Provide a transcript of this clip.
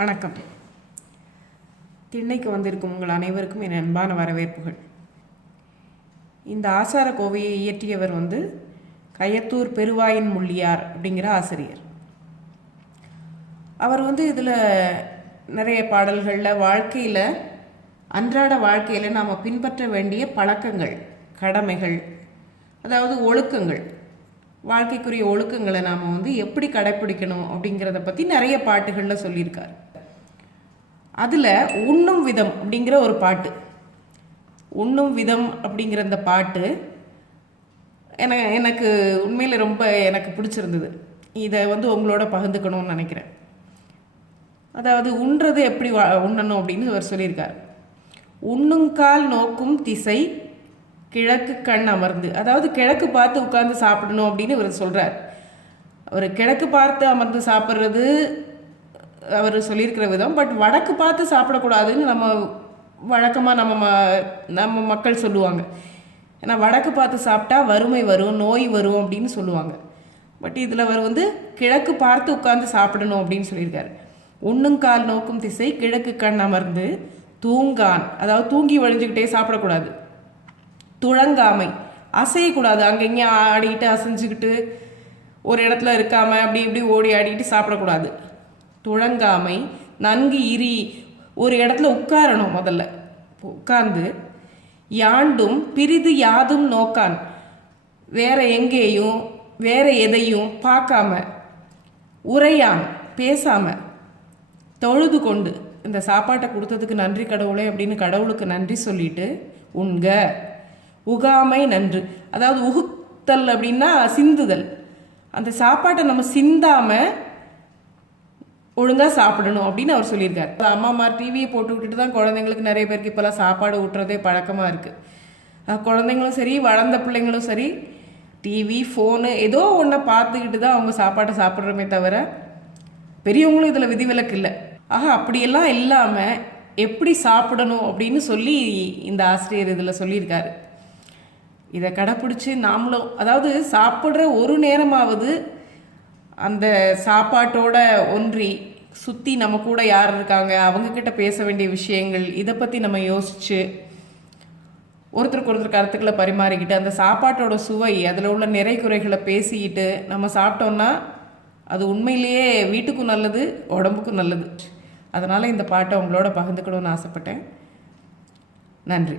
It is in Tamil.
வணக்கம். திண்ணைக்கு வந்திருக்கும் உங்கள் அனைவருக்கும் என் அன்பான வரவேற்புகள். இந்த ஆசார கோவையை இயற்றியவர் கயத்தூர் பெருவாயின் முள்ளியார் அப்படிங்கிற ஆசிரியர். அவர் இதில் நிறைய பாடல்களில் வாழ்க்கையில் அன்றாட வாழ்க்கையில் நாம் பின்பற்ற வேண்டிய பழக்கங்கள், கடமைகள், அதாவது ஒழுக்கங்கள், வாழ்க்கைக்குரிய ஒழுக்கங்களை நாம் எப்படி கடைப்பிடிக்கணும் அப்படிங்கிறத பற்றி நிறைய பாட்டுகளில் சொல்லியிருக்கார். அதில் உண்ணும் விதம் அப்படிங்கிற ஒரு பாட்டு, உண்ணும் விதம் அப்படிங்கிற அந்த பாட்டு எனக்கு உண்மையில் ரொம்ப எனக்கு பிடிச்சிருந்தது. இதை உங்களோட பகிர்ந்துக்கணும்னு நினைக்கிறேன். அதாவது உண்றது எப்படி உண்ணணும் அப்படின்னு அவர் சொல்லியிருக்கார். உண்ணுங்கால் நோக்கும் திசை கிழக்கு கண் அமர்ந்து, அதாவது கிழக்கு பார்த்து உட்கார்ந்து சாப்பிடணும் அப்படின்னு இவர் சொல்கிறார். அவர் கிழக்கு பார்த்து அமர்ந்து சாப்பிட்றது அவர் சொல்லியிருக்கிற விதம். பட் வடக்கு பார்த்து சாப்பிடக்கூடாதுன்னு நம்ம வழக்கமாக நம்ம மக்கள் சொல்லுவாங்க. ஏன்னா வடக்கு பார்த்து சாப்பிட்டா வறுமை வரும், நோய் வரும் அப்படின்னு சொல்லுவாங்க. பட் இதில் அவர் கிழக்கு பார்த்து உட்கார்ந்து சாப்பிடணும் அப்படின்னு சொல்லியிருக்காரு. உண்ணுங்கால் நோக்கும் திசை கிழக்கு கண் அமர்ந்து தூங்கான், அதாவது தூங்கி வழிஞ்சுக்கிட்டே சாப்பிடக்கூடாது. துழங்காமை, அசையக்கூடாது, அங்கங்கே ஆடிக்கிட்டு அசைஞ்சுக்கிட்டு ஒரு இடத்துல இருக்காமல் அப்படி இப்படி ஓடி ஆடிக்கிட்டு சாப்பிடக்கூடாது. துழங்காமை, நன்கு இரி, ஒரு இடத்துல உட்காரணும். முதல்ல உட்கார்ந்து யாண்டும் பிரிது யாதும் நோக்கான், வேற எங்கேயும் வேற எதையும் பார்க்காம, உரையான், பேசாம, தொழுது கொண்டு, இந்த சாப்பாட்டை கொடுத்ததுக்கு நன்றி கடவுளே அப்படின்னு கடவுளுக்கு நன்றி சொல்லிட்டு உண்க. உகாமை நன்று, அதாவது உகுத்தல் அப்படின்னா சிந்துதல். அந்த சாப்பாட்டை நம்ம சிந்தாமல் ஒழுங்காக சாப்பிடணும் அப்படின்னு அவர் சொல்லியிருக்கார். அம்மாமார் டிவியை போட்டு விட்டுட்டு தான் குழந்தைங்களுக்கு நிறைய பேருக்கு இப்போல்லாம் சாப்பாடு ஊட்டுறதே பழக்கமாக இருக்குது. குழந்தைங்களும் சரி, வளர்ந்த பிள்ளைங்களும் சரி, டிவி, ஃபோனு ஏதோ ஒன்றை பார்த்துக்கிட்டு தான் அவங்க சாப்பாட்டை சாப்பிட்றோமே தவிர பெரியவங்களும் இதில் விதிவிலக்கு இல்லை. அப்படியெல்லாம் இல்லாமல் எப்படி சாப்பிடணும் அப்படின்னு சொல்லி இந்த ஆசிரியர் இதில் சொல்லியிருக்காரு. இதை கடைப்பிடிச்சி நாமளும், அதாவது சாப்பிட்ற ஒரு நேரமாவது அந்த சாப்பாட்டோட ஒன்றி சுற்றி நம்ம கூட யார் இருக்காங்க, அவங்கக்கிட்ட பேச வேண்டிய விஷயங்கள், இதை பற்றி நம்ம யோசித்து ஒருத்தருக்கு ஒருத்தர் கருத்துக்களை பரிமாறிக்கிட்டு அந்த சாப்பாட்டோட சுவை, அதில் உள்ள நிறை குறைகளை பேசிக்கிட்டு நம்ம சாப்பிட்டோம்னா அது உண்மையிலேயே வீட்டுக்கும் நல்லது, உடம்புக்கும் நல்லது. அதனால் இந்த பாட்டை உங்களோட பகிர்ந்துக்கணும்னு ஆசைப்பட்டேன். நன்றி.